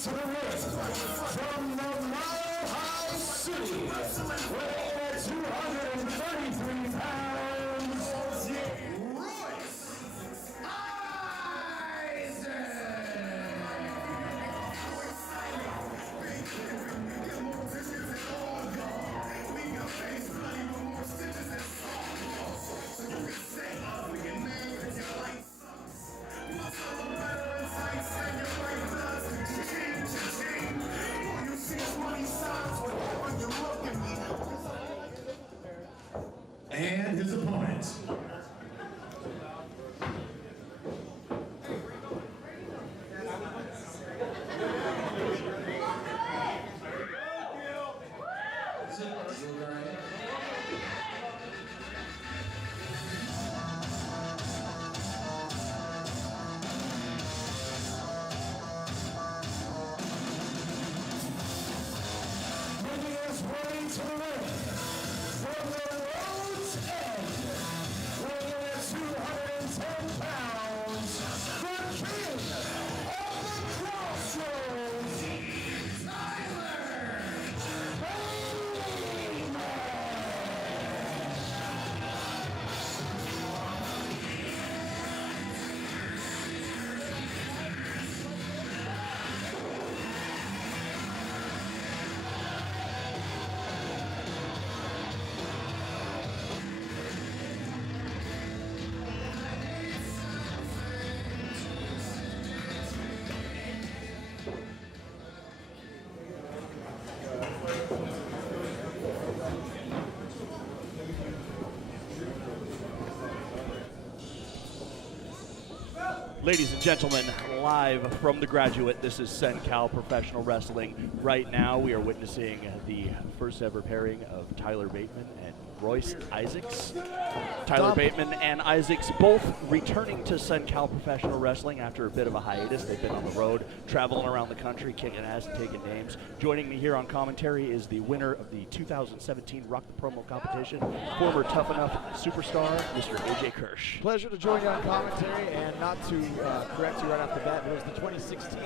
to the ring, from the Mile High City, weighing at 233 pounds, Royce and his opponent. making his way to the ring, from the road's end, weighing at 210 pounds, the king of the crossroads, Tyler Bateman. Ladies and gentlemen, live from the Graduate, this is Cen-Cal Professional Wrestling. Right now, we are witnessing the first ever pairing of Tyler Bateman and Royce Isaacs. Tyler Bateman and Isaacs both returning to Cen-Cal Professional Wrestling after a bit of a hiatus. They've been on the road, traveling around the country, kicking ass and taking names. Joining me here on commentary is the winner of the 2017 Rock the Promo competition, former Tough Enough superstar, Mr. AJ Kirsch. Pleasure to join you on commentary, and not to correct you right off the bat, but it was the 2016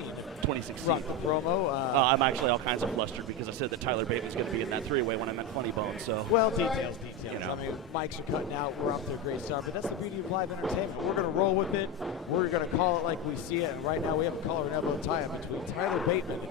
Rock the Promo. I'm actually all kinds of flustered because I said that Tyler Bateman's going to be in that three-way when I meant Funny Bone. So well, details. You know. I mean, mics are cutting out. We're off to a great start, but that's the beauty of live entertainment. We're going to roll with it. We're going to call it like we see it. And right now, we have a collar and elbow tie-up between Tyler Bateman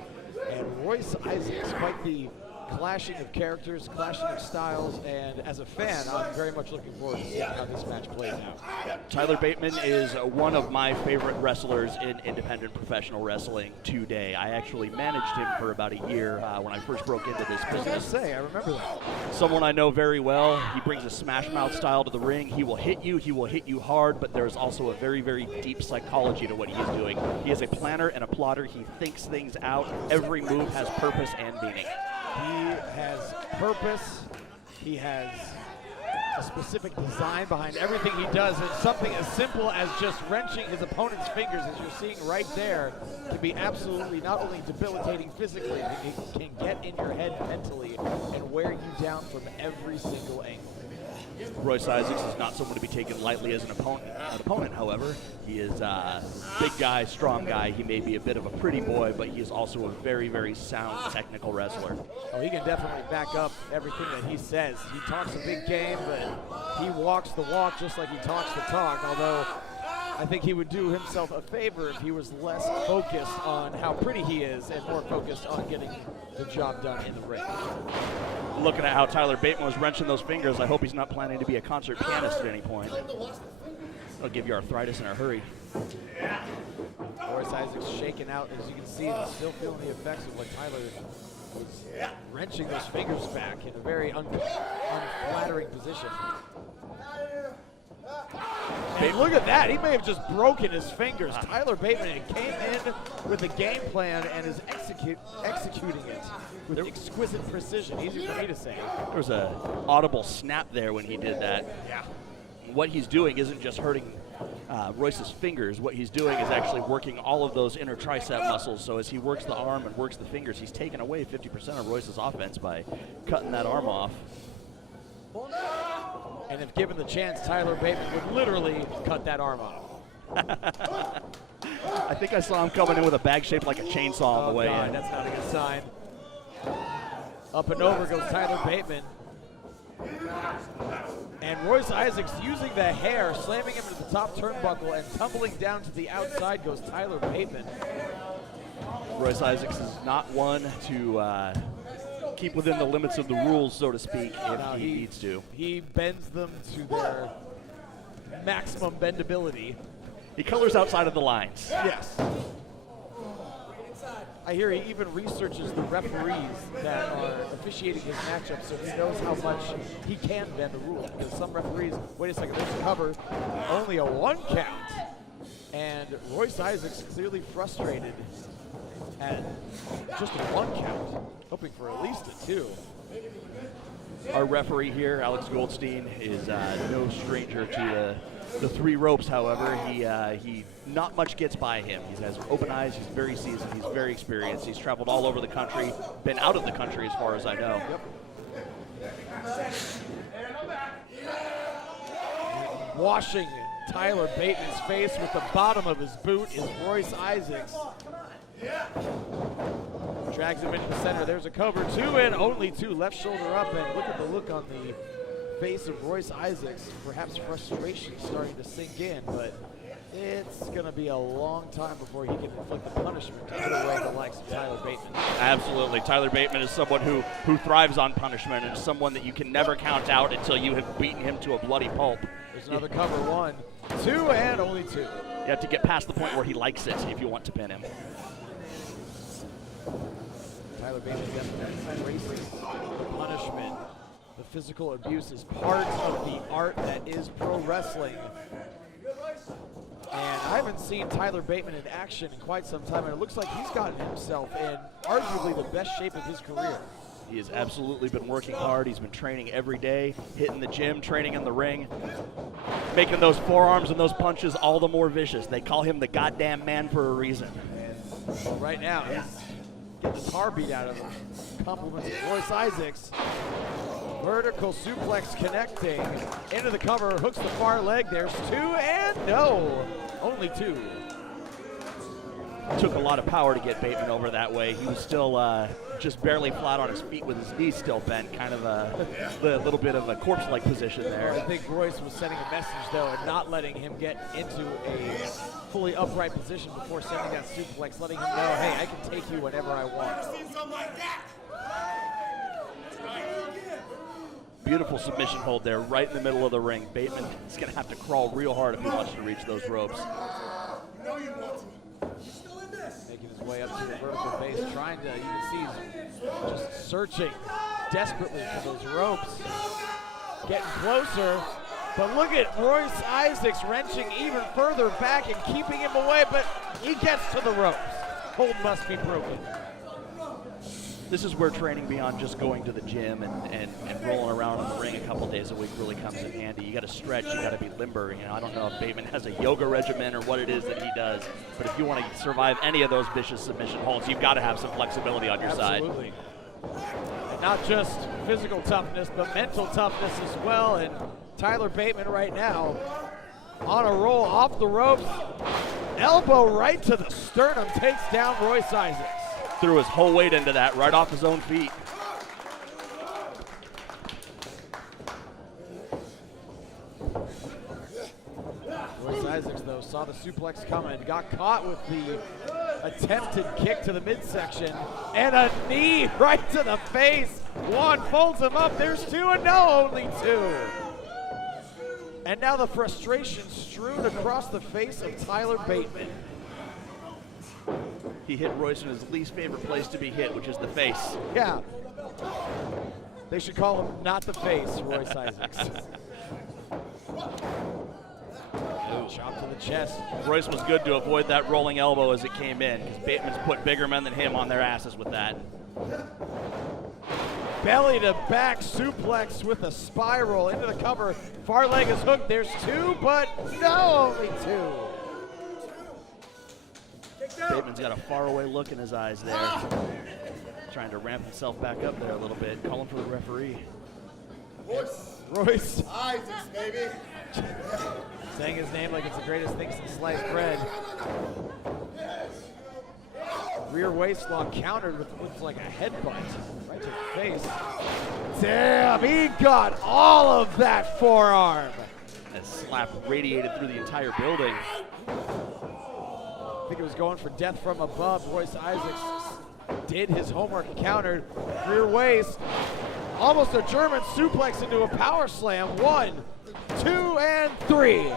and Royce Isaacs. Quite the clashing of characters, clashing of styles, and as a fan, I'm very much looking forward to seeing how this match plays out. Tyler Bateman is one of my favorite wrestlers in independent professional wrestling today. I actually managed him for about a year when I first broke into this business. I remember that. Someone I know very well. He brings a smash mouth style to the ring. He will hit you hard, but there's also a very, very deep psychology to what he is doing. He is a planner and a plotter. He thinks things out. Every move has purpose and meaning. He has purpose. He has a specific design behind everything he does, and something as simple as just wrenching his opponent's fingers, as you're seeing right there, can be absolutely not only debilitating physically, but it can get in your head mentally and wear you down from every single angle. Royce Isaacs is not someone to be taken lightly as an opponent, however. He is a big guy, strong guy. He may be a bit of a pretty boy, but he is also a very, very sound technical wrestler. Oh, he can definitely back up everything that he says. He talks a big game, but he walks the walk just like he talks the talk, although I think he would do himself a favor if he was less focused on how pretty he is and more focused on getting the job done in the ring. Looking at how Tyler Bateman was wrenching those fingers, I hope he's not planning to be a concert pianist at any point. It'll give you arthritis in a hurry. Royce Isaacs shaking out, as you can see, and still feeling the effects of what Tyler was wrenching those fingers back in a very unflattering position. And look at that, he may have just broken his fingers. Tyler Bateman came in with a game plan and is executing it with exquisite precision. Easy for me to say. There was an audible snap there when he did that. Yeah. What he's doing isn't just hurting Royce's fingers. What he's doing is actually working all of those inner tricep muscles. So as he works the arm and works the fingers, he's taken away 50% of Royce's offense by cutting that arm off. And if given the chance, Tyler Bateman would literally cut that arm off. I think I saw him coming in with a bag shaped like a chainsaw on the way God, in. that's not a good sign. Up and over goes Tyler Bateman. And Royce Isaacs using the hair, slamming him into the top turnbuckle, and tumbling down to the outside goes Tyler Bateman. Royce Isaacs is not one to keep within the limits of the rules, so to speak, if he needs to. He bends them to their maximum bendability. He colors outside of the lines. Yes. I hear he even researches the referees that are officiating his matchup, so he knows how much he can bend the rules. Because some referees, wait a second, there's a cover, only a 1 count. And Royce Isaacs clearly frustrated at just a 1 count, hoping for at least a 2. Our referee here, Alex Goldstein, is no stranger to the 3 ropes. However, he not much gets by him. He has open eyes. He's very seasoned. He's very experienced. He's traveled all over the country, been out of the country as far as I know. Yep. Washing Tyler Bateman's face with the bottom of his boot is Royce Isaacs. Drags him into the center. There's a cover. 2 and only 2. Left shoulder up, and look at the look on the face of Royce Isaacs. Perhaps frustration starting to sink in, but it's going to be a long time before he can inflict the punishment to put away the likes of Tyler Bateman. Absolutely. Tyler Bateman is someone who thrives on punishment and someone that you can never count out until you have beaten him to a bloody pulp. There's another cover. 1, 2, and only 2. You have to get past the point where he likes it if you want to pin him. Tyler Bateman definitely embraces the punishment. The physical abuse is part of the art that is pro wrestling. And I haven't seen Tyler Bateman in action in quite some time, and it looks like he's gotten himself in arguably the best shape of his career. He has absolutely been working hard. He's been training every day, hitting the gym, training in the ring, making those forearms and those punches all the more vicious. They call him the goddamn man for a reason. Well, right now, he's getting the tar beat out of him. Compliments of Royce Isaacs. Vertical suplex connecting into the cover, hooks the far leg. There's 2 and no, only 2. Took a lot of power to get Bateman over that way. He was still just barely flat on his feet with his knees still bent, kind of a little bit of a corpse-like position there. I think Royce was sending a message, though, and not letting him get into a fully upright position before sending that suplex, letting him know, hey, I can take you whenever I want. Beautiful submission hold there, right in the middle of the ring. Bateman is going to have to crawl real hard if he wants to reach those ropes. Making his way up to the vertical base, trying to, you can see he's just searching desperately for those ropes. Getting closer, but look at Royce Isaacs wrenching even further back and keeping him away, but he gets to the ropes. Hold must be broken. This is where training beyond just going to the gym and rolling around in the ring a couple days a week really comes in handy. You got to stretch, you got to be limber. You know, I don't know if Bateman has a yoga regimen or what it is that he does, but if you want to survive any of those vicious submission holds, you've got to have some flexibility on your Absolutely. side. And not just physical toughness, but mental toughness as well. And Tyler Bateman right now on a roll off the ropes. Elbow right to the sternum, takes down Royce Isaacs. Threw his whole weight into that right off his own feet. Royce Isaacs, though, saw the suplex coming, got caught with the attempted kick to the midsection, and a knee right to the face. 1 folds him up, there's 2, and no, only 2. And now the frustration strewn across the face of Tyler Bateman. He hit Royce in his least favorite place to be hit, which is the face. Yeah. They should call him not the face, Royce Isaacs. Chop to the chest. Royce was good to avoid that rolling elbow as it came in, because Bateman's put bigger men than him on their asses with that. Belly to back suplex with a spiral into the cover. Far leg is hooked. There's 2, but no, only 2. Bateman's got a faraway look in his eyes there. Trying to ramp himself back up there a little bit. Calling for the referee. Royce Isaacs, baby. Saying his name like it's the greatest thing since sliced bread. Rear waist lock countered with looks like a headbutt right to the face. Damn, he got all of that forearm. That slap radiated through the entire building. I think it was going for death from above. Royce Isaacs did his homework and countered. Rear waist, almost a German suplex into a power slam. 1, 2, and 3.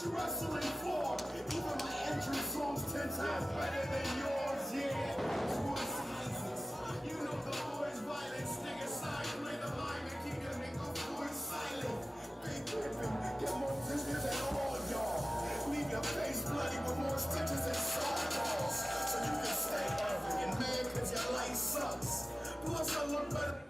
You wrestling for? Even my entrance songs 10 times better than yours, yeah. Royce Isaacs, you know the boys violence, nigga side, play the line and keep your nigga voice silent. Big pimpin', get more business than all y'all. Leave your face bloody with more stitches and sawdalls. So you can stay every and man, cause your life sucks. Plus I look better.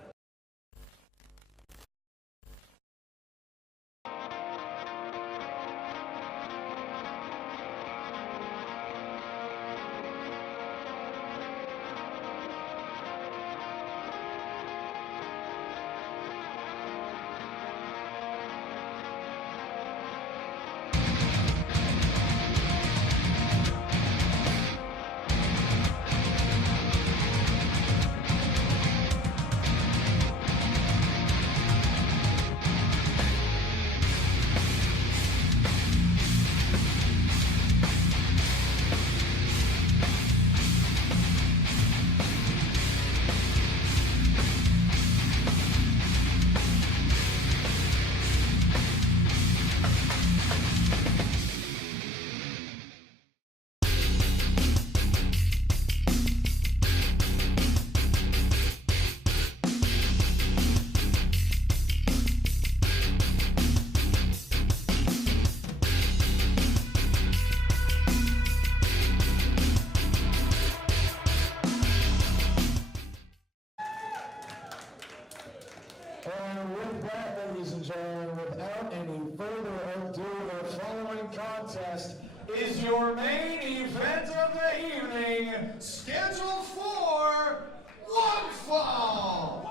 And with that, ladies and gentlemen, without any further ado, the following contest is your main event of the evening, scheduled for one fall.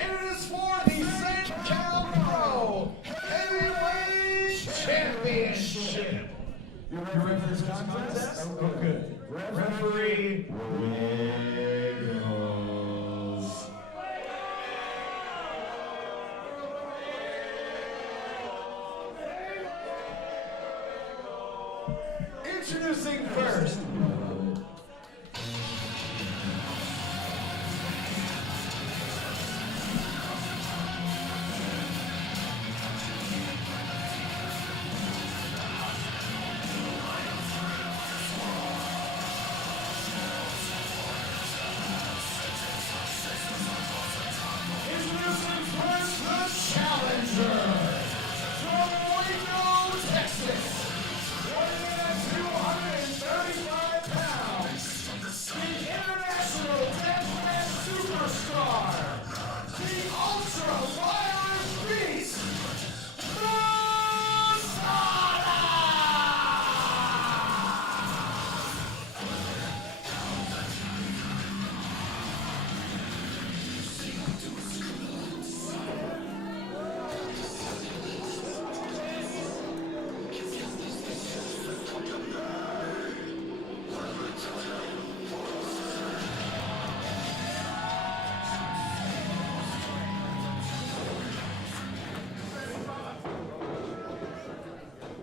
And it is for the Cen-Cal Pro Heavyweight Championship. You ready for this contest? Oh, good. Referee Wiggles. Introducing first. Introducing first the challenger from Waco, Texas. Weighing in at 235 pounds, the international Death Match superstar, the ultra-violent beast, Masada!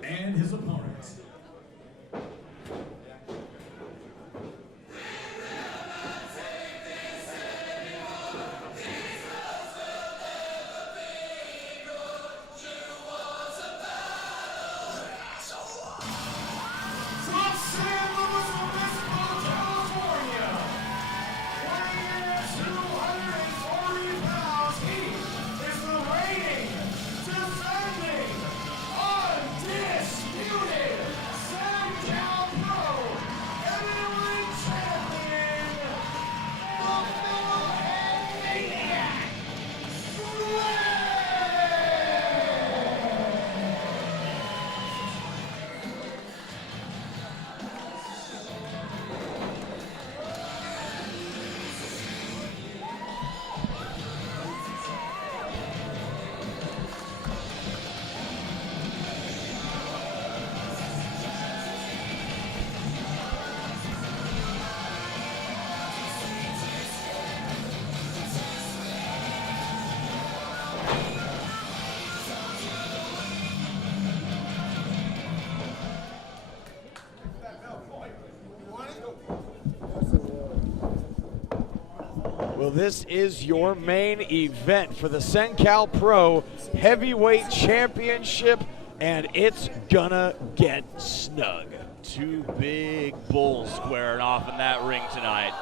And his opponent. From San Luis Obispo, California, weighing in at 240 pounds, he is the reigning Well, this is your main event for the Cen-Cal Pro Heavyweight Championship, and it's gonna get snug. Two big bulls squaring off in that ring tonight.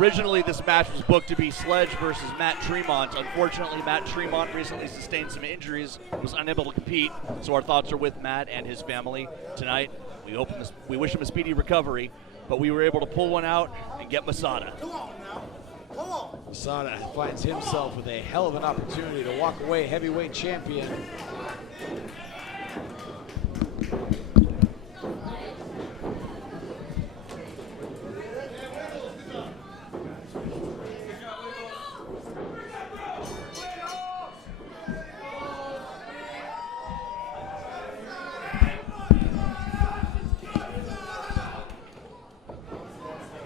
Originally, this match was booked to be Sledge versus Matt Tremont. Unfortunately, Matt Tremont recently sustained some injuries, was unable to compete, so our thoughts are with Matt and his family tonight. We wish him a speedy recovery, but we were able to pull one out and get Masada. Come on now. Come on. Masada finds himself with a hell of an opportunity to walk away heavyweight champion.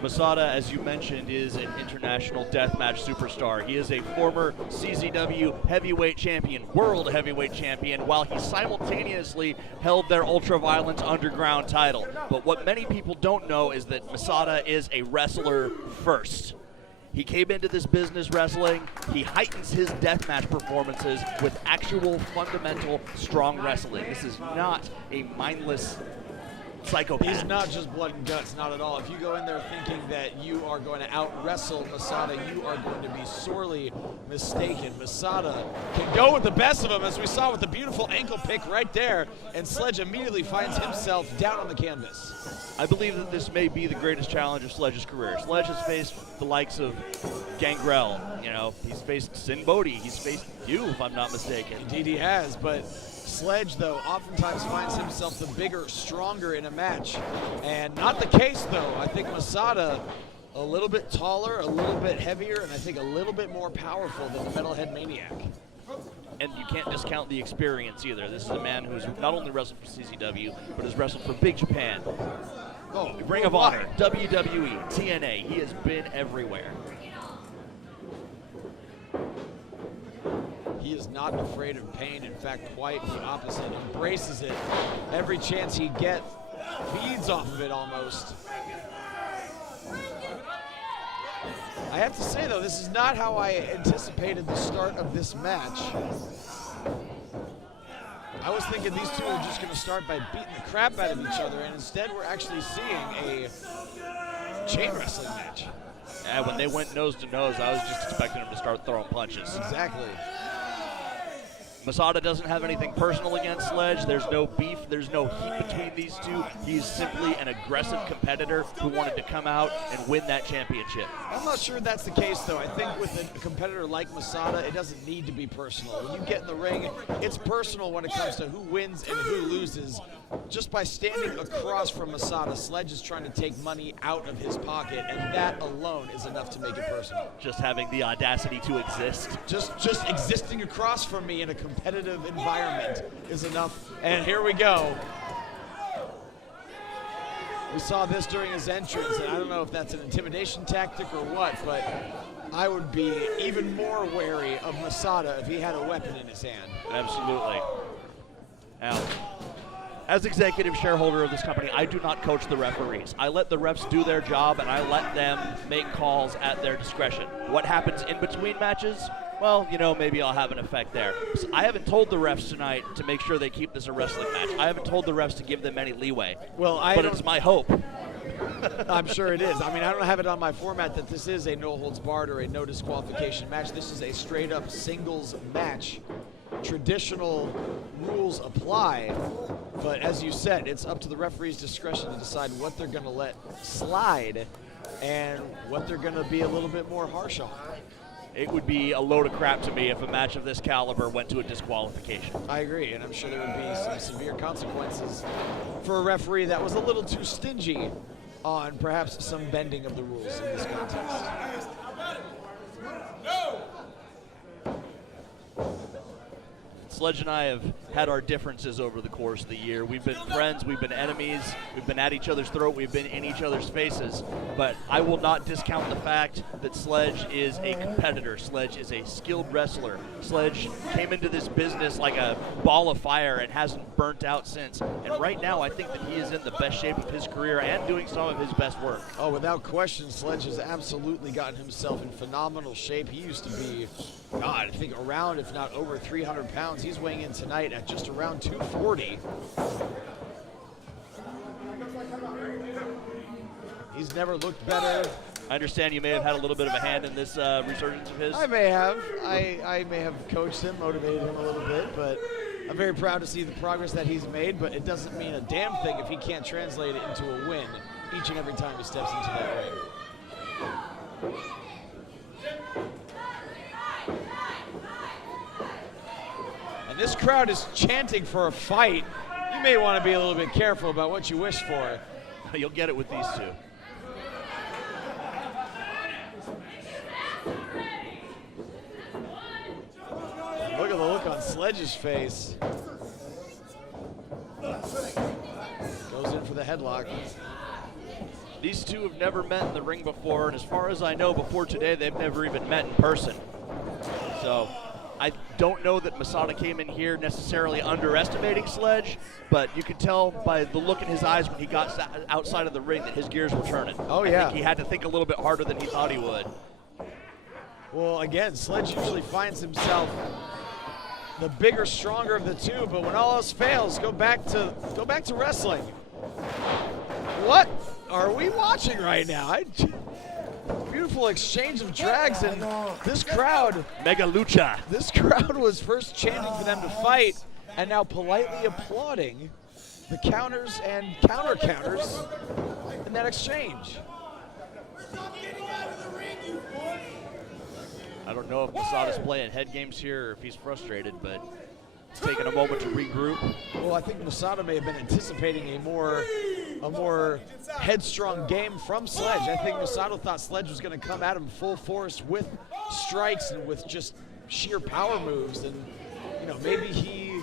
Masada, as you mentioned, is an international deathmatch superstar. He is a former CZW heavyweight champion, world heavyweight champion, while he simultaneously held their ultra-violence underground title. But what many people don't know is that Masada is a wrestler first. He came into this business wrestling. He heightens his deathmatch performances with actual, fundamental, strong wrestling. This is not a mindless psychopath. He's not just blood and guts, not at all. If you go in there thinking that you are going to out-wrestle Masada, you are going to be sorely mistaken. Masada can go with the best of them, as we saw with the beautiful ankle pick right there, and Sledge immediately finds himself down on the canvas. I believe that this may be the greatest challenge of Sledge's career. Sledge has faced the likes of Gangrel, he's faced Sin Bodhi, he's faced you, if I'm not mistaken. Indeed he has, but Sledge, though, oftentimes finds himself the bigger, stronger in a match. And not the case, though. I think Masada, a little bit taller, a little bit heavier, and I think a little bit more powerful than the Metal Head Maniac. And you can't discount the experience either. This is a man who's not only wrestled for CZW, but has wrestled for Big Japan, Ring of Honor, WWE, TNA. He has been everywhere. He is not afraid of pain. In fact, quite the opposite. Embraces it every chance he gets. Feeds off of it almost. I have to say, though, this is not how I anticipated the start of this match. I was thinking these two are just going to start by beating the crap out of each other, and instead we're actually seeing a chain wrestling match. Yeah, when they went nose to nose, I was just expecting them to start throwing punches. Exactly. Masada doesn't have anything personal against Sledge. There's no beef. There's no heat between these two. He's simply an aggressive competitor who wanted to come out and win that championship. I'm not sure that's the case, though. I think with a competitor like Masada, it doesn't need to be personal. When you get in the ring, it's personal when it comes to who wins and who loses. Just by standing across from Masada, Sledge is trying to take money out of his pocket, and that alone is enough to make it personal. Just having the audacity to exist. Just existing across from me in a competitive environment is enough. And here we go. We saw this during his entrance, and I don't know if that's an intimidation tactic or what, but I would be even more wary of Masada if he had a weapon in his hand. Absolutely. Now, as executive shareholder of this company, I do not coach the referees. I let the refs do their job, and I let them make calls at their discretion. What happens in between matches? Well, maybe I'll have an effect there. So I haven't told the refs tonight to make sure they keep this a wrestling match. I haven't told the refs to give them any leeway. But it's my hope. I'm sure it is. I mean, I don't have it on my format that this is a no-holds-barred or a no disqualification match. This is a straight-up singles match. Traditional rules apply, but as you said, it's up to the referee's discretion to decide what they're going to let slide and what they're going to be a little bit more harsh on. It would be a load of crap to me if a match of this caliber went to a disqualification. I agree, and I'm sure there would be some severe consequences for a referee that was a little too stingy on perhaps some bending of the rules in this contest. Sledge and I have had our differences over the course of the year. We've been friends, we've been enemies, we've been at each other's throat, we've been in each other's faces, but I will not discount the fact that Sledge is a competitor. Sledge is a skilled wrestler. Sledge came into this business like a ball of fire and hasn't burnt out since. And right now, I think that he is in the best shape of his career and doing some of his best work. Oh, without question, Sledge has absolutely gotten himself in phenomenal shape. He used to be, God, I think around, if not over 300 pounds. He's weighing in tonight at just around 240. He's never looked better. I understand you may have had a little bit of a hand in this resurgence of his. I may have. I may have coached him, motivated him a little bit, but I'm very proud to see the progress that he's made, but it doesn't mean a damn thing if he can't translate it into a win each and every time he steps into that ring. And this crowd is chanting for a fight. You may want to be a little bit careful about what you wish for. You'll get it with these two. Look at the look on Sledge's face. Goes in for the headlock. These two have never met in the ring before, and as far as I know, before today, they've never even met in person. So I don't know that Masada came in here necessarily underestimating Sledge, but you could tell by the look in his eyes when he got outside of the ring that his gears were turning. Oh, yeah. I think he had to think a little bit harder than he thought he would. Well, again, Sledge usually finds himself the bigger, stronger of the two, but when all else fails, go back to wrestling. What are we watching right now? Beautiful exchange of drags, and this crowd, Mega Lucha. this crowd was first chanting for them to fight, and now politely applauding the counters and counter-counters in that exchange. I don't know if Masada's playing head games here or if he's frustrated, but he's taking a moment to regroup. Well, I think Masada may have been anticipating a more headstrong game from Sledge. I think Masada thought Sledge was going to come at him full force with strikes and with just sheer power moves, and maybe he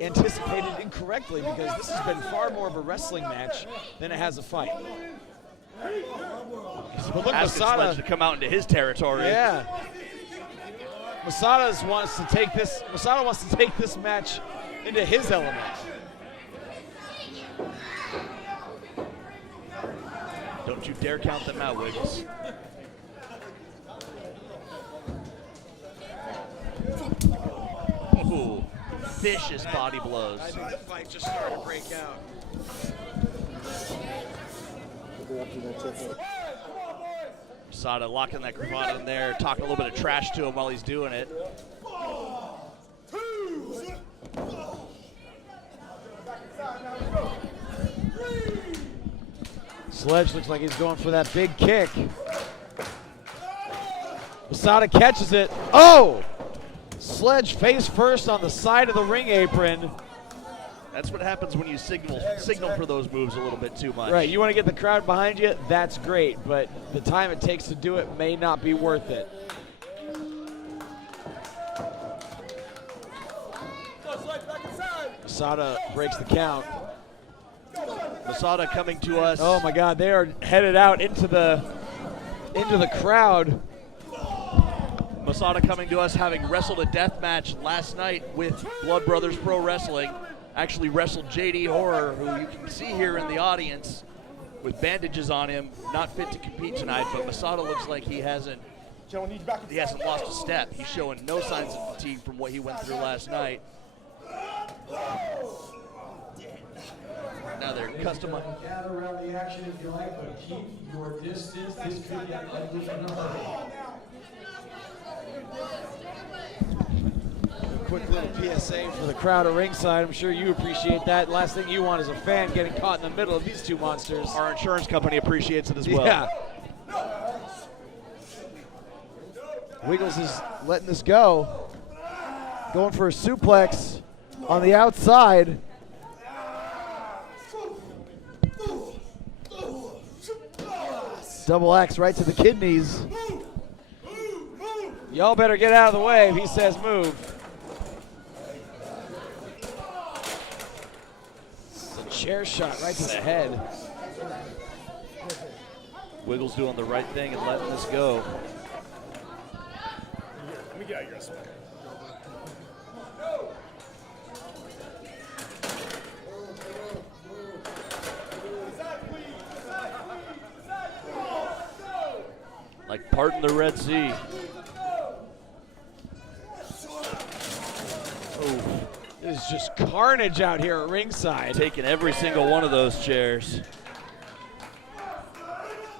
anticipated incorrectly, because this has been far more of a wrestling match than it has a fight. But look, Asking Masada Sledge to come out into his territory. Yeah. Masada wants to take this match into his element. Don't you dare count them out, Wiggles. Ooh, vicious body blows. I think the fight just started to break out. Masada locking that cravat in there, talking a little bit of trash to him while he's doing it. Sledge looks like he's going for that big kick. Masada catches it. Oh! Sledge face first on the side of the ring apron. That's what happens when you signal for those moves a little bit too much. Right, you want to get the crowd behind you, that's great, but the time it takes to do it may not be worth it. Masada breaks the count. Masada coming to us. Oh my God, they are headed out into the crowd. Masada coming to us, having wrestled a death match last night with Blood Brothers Pro Wrestling. Actually wrestled JD Horror, who you can see here in the audience with bandages on him, not fit to compete tonight, but Masada looks like he hasn't lost a step. He's showing no signs of fatigue from what he went through last night. Now they're customized. Gather around the action if you like, but keep your distance. This could get ugly in a hurry. Quick little PSA for the crowd at ringside. I'm sure you appreciate that. Last thing you want is a fan getting caught in the middle of these two monsters. Our insurance company appreciates it as well. Yeah. Wiggles is letting this go. Going for a suplex on the outside. Double axe right to the kidneys. Y'all better get out of the way if he says move. chair shot right to the head. Wiggles doing the right thing and letting this go. Let me get out your spot. Like parting the Red Sea. Oh, It is just carnage out here at ringside. taking every single one of those chairs.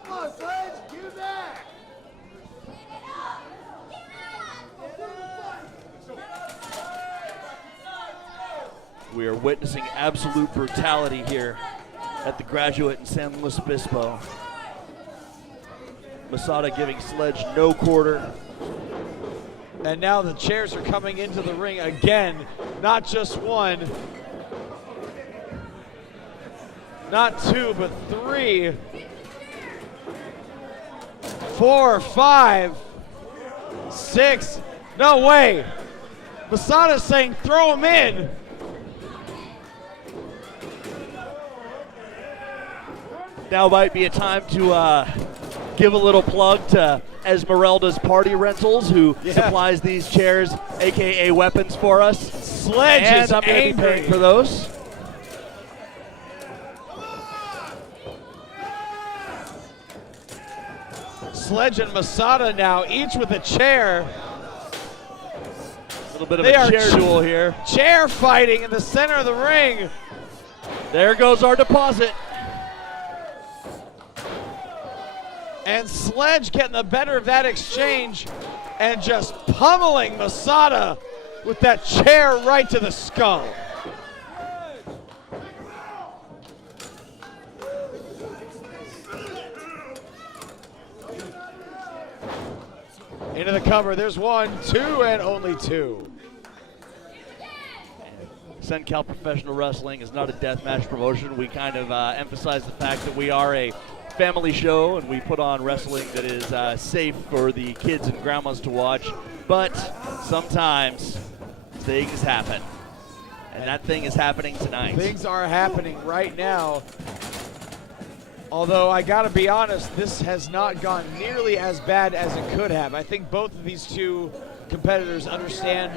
Come on, Sledge, give it back. We are witnessing absolute brutality here at the Graduate in San Luis Obispo. Masada giving Sledge no quarter. And now the chairs are coming into the ring again. Not just one, not two, but 3, 4, 5, 6. No way. Masada's saying throw him in. Now might be a time to give a little plug to Esmeralda's Party Rentals, who supplies these chairs, aka weapons, for us. Sledge And is I'm going to be angry paying for those. Sledge and Masada now, each with a chair. A little bit of They a are chair duel here. Chair fighting in the center of the ring. There goes our deposit. And Sledge getting the better of that exchange and just pummeling Masada with that chair right to the skull. Into the cover, there's 1, 2, and only 2. Cen-Cal Professional Wrestling is not a deathmatch promotion. We kind of emphasize the fact that we are a family show and we put on wrestling that is safe for the kids and grandmas to watch. But sometimes things happen. And that thing is happening tonight. Things are happening right now. Although I gotta be honest, this has not gone nearly as bad as it could have. I think both of these two competitors understand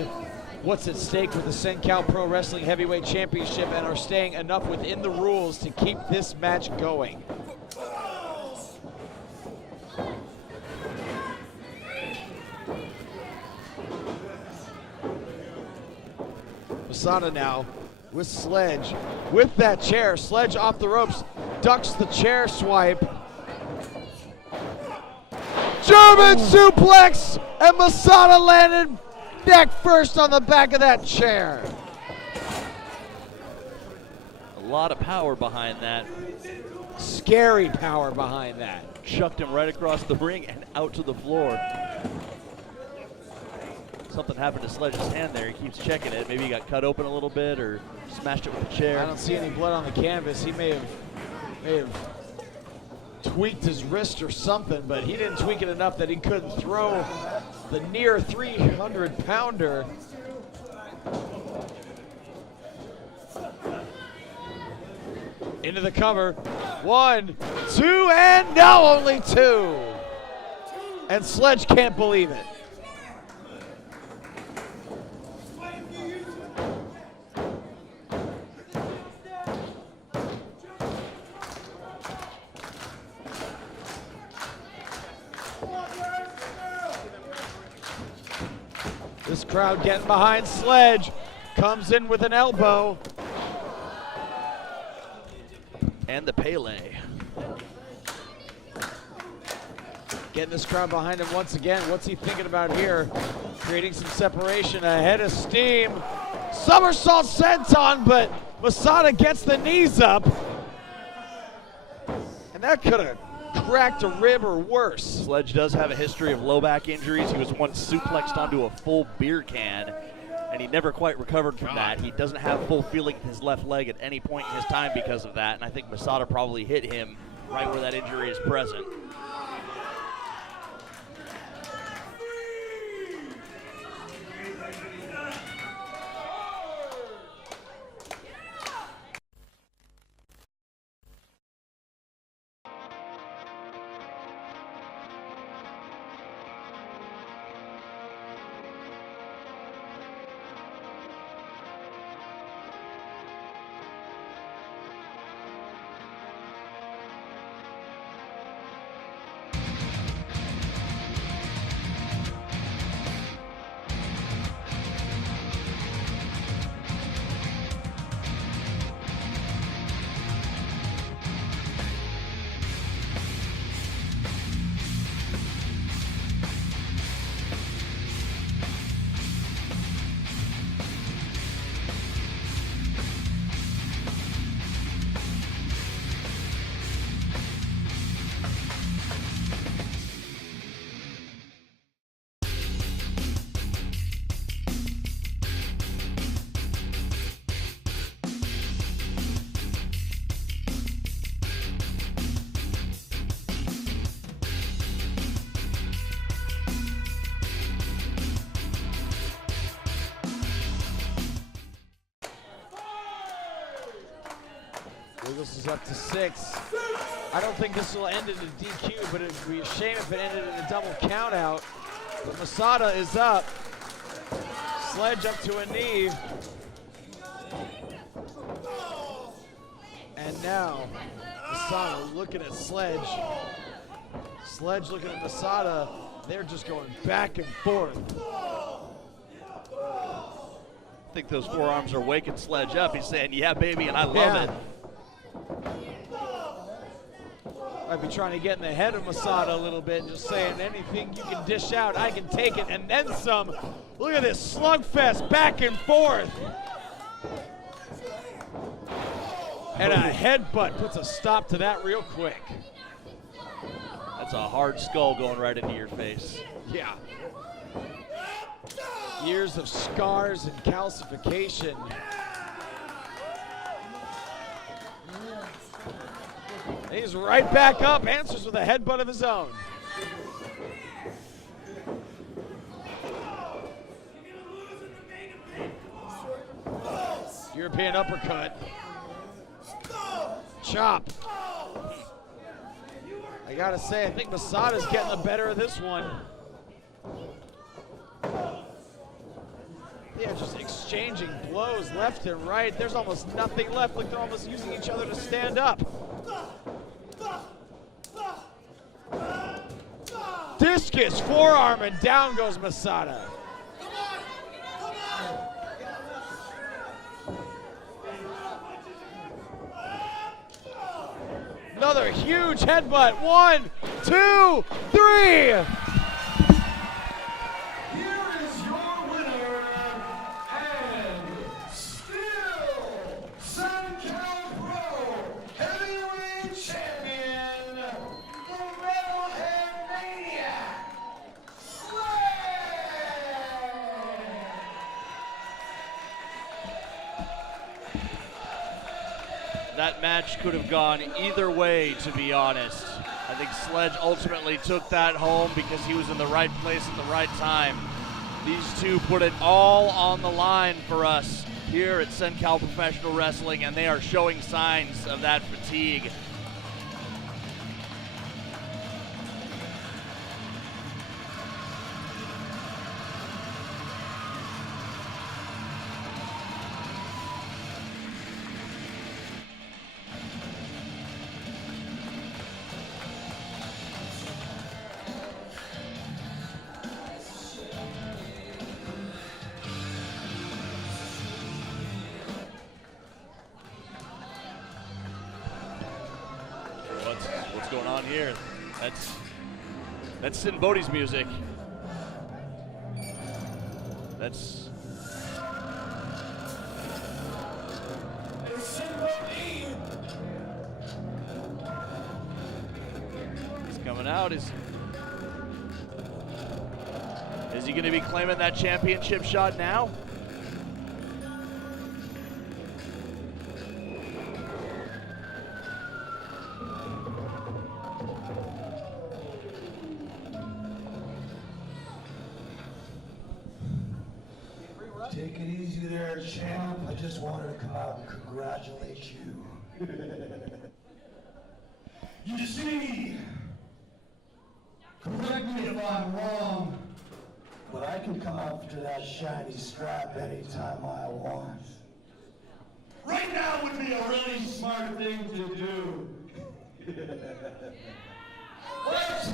what's at stake with the Cen-Cal Pro Wrestling Heavyweight Championship and are staying enough within the rules to keep this match going. Masada now with Sledge, with that chair. Sledge off the ropes, ducks the chair swipe. German suplex, and Masada landed neck first on the back of that chair. A lot of power behind that. Scary power behind that. Chucked him right across the ring and out to the floor. Something happened to Sledge's hand there. He keeps checking it. Maybe he got cut open a little bit or smashed it with the chair. I don't see any blood on the canvas. He may have tweaked his wrist or something, but he didn't tweak it enough that he couldn't throw the near 300-pounder. Into the cover. 1, 2, and now only 2. And Sledge can't believe it. This crowd getting behind Sledge. Comes in with an elbow. And the Pele. Getting this crowd behind him once again. What's he thinking about here? Creating some separation ahead of steam. Somersault senton, but Masada gets the knees up. And that could have cracked a rib or worse. Sledge does have a history of low back injuries. He was once suplexed onto a full beer can, and he never quite recovered from that. He doesn't have full feeling in his left leg at any point in his time because of that, and I think Masada probably hit him right where that injury is present. Wiggles is up to 6. I don't think this will end in a DQ, but it would be a shame if it ended in a double count out. But Masada is up. Sledge up to a knee. And now, Masada looking at Sledge. Sledge looking at Masada. They're just going back and forth. I think those forearms are waking Sledge up. He's saying, yeah, baby, and I love it. Might be trying to get in the head of Masada a little bit, just saying anything you can dish out, I can take it, and then some. Look at this slugfest back and forth. And a headbutt puts a stop to that real quick. That's a hard skull going right into your face. Yeah. Years of scars and calcification. He's right back up, answers with a headbutt of his own. European uppercut. Chop. I gotta say, I think Masada's getting the better of this one. Yeah, just exchanging blows left and right. There's almost nothing left, like they're almost using each other to stand up. Discus forearm, and down goes Masada. Another huge headbutt. 1, 2, 3. Cen-Cal Pro Heavyweight Champion, the Metal Head Maniac, Sledge! That match could have gone either way, to be honest. I think Sledge ultimately took that home because he was in the right place at the right time. These two put it all on the line for us here at Cen-Cal Professional Wrestling, and they are showing signs of that fatigue. What's going on here? That's Sin Bodhi's music. That's he's coming out. Is he going to be claiming that championship shot now? Take it easy there, champ. I just wanted to come out and congratulate you. You see, correct me if I'm wrong, but I can come after that shiny strap anytime I want. Right now would be a really smart thing to do. What?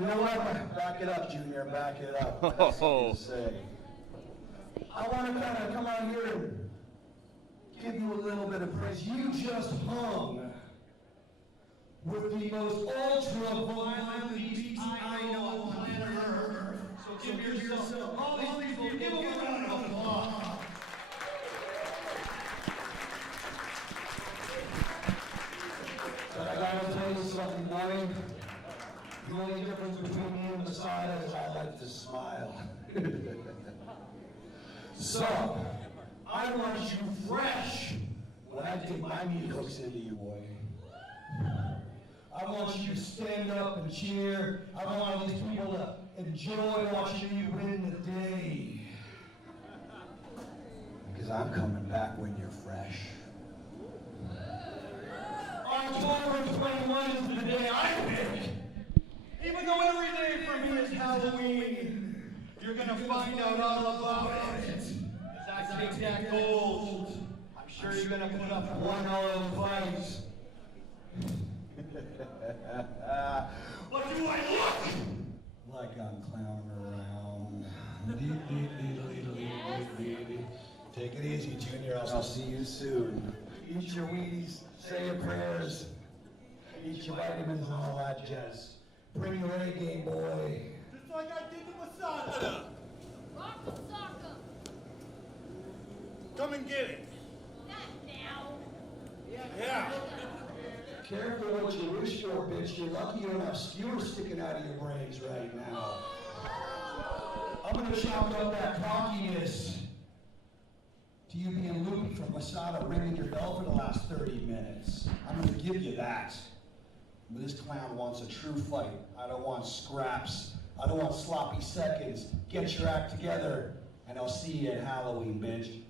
You know what? Back it up, Junior. Back it up. That's what you say. I want to kind of come out here and give you a little bit of praise. You just hung with the most ultra-violent beast I know on planet Earth. So give yourself, all these people, give them a round of applause. But I gotta tell you something, boy. The only difference between me and Masada is I like to smile. So, I want you fresh when I dig my meat hooks into you, boy. I want you to stand up and cheer. I want all these people to enjoy watching you win the day. Because I'm coming back when you're fresh. what is the day I pick. Even though every day for me is Halloween, you're gonna find out all about it. As I take that gold, I'm sure you're gonna put up one hell of a fight. What do I look? Like I'm clowning around. Take it easy, Junior. I'll see you soon. Eat your Wheaties, say your prayers, eat your vitamins and all that jazz. Bring your A game, boy. Just like I did to Masada. Rock the soccer. Come and get it. Not now. Yeah. Careful what you wish for, bitch. You're lucky you don't have skewers sticking out of your brains right now. I'm gonna shout out that cockiness to you being loopy from Masada ringing your bell for the last 30 minutes. I'm gonna give you that. But this clown wants a true fight. I don't want scraps. I don't want sloppy seconds. Get your act together, and I'll see you at Halloween, bitch.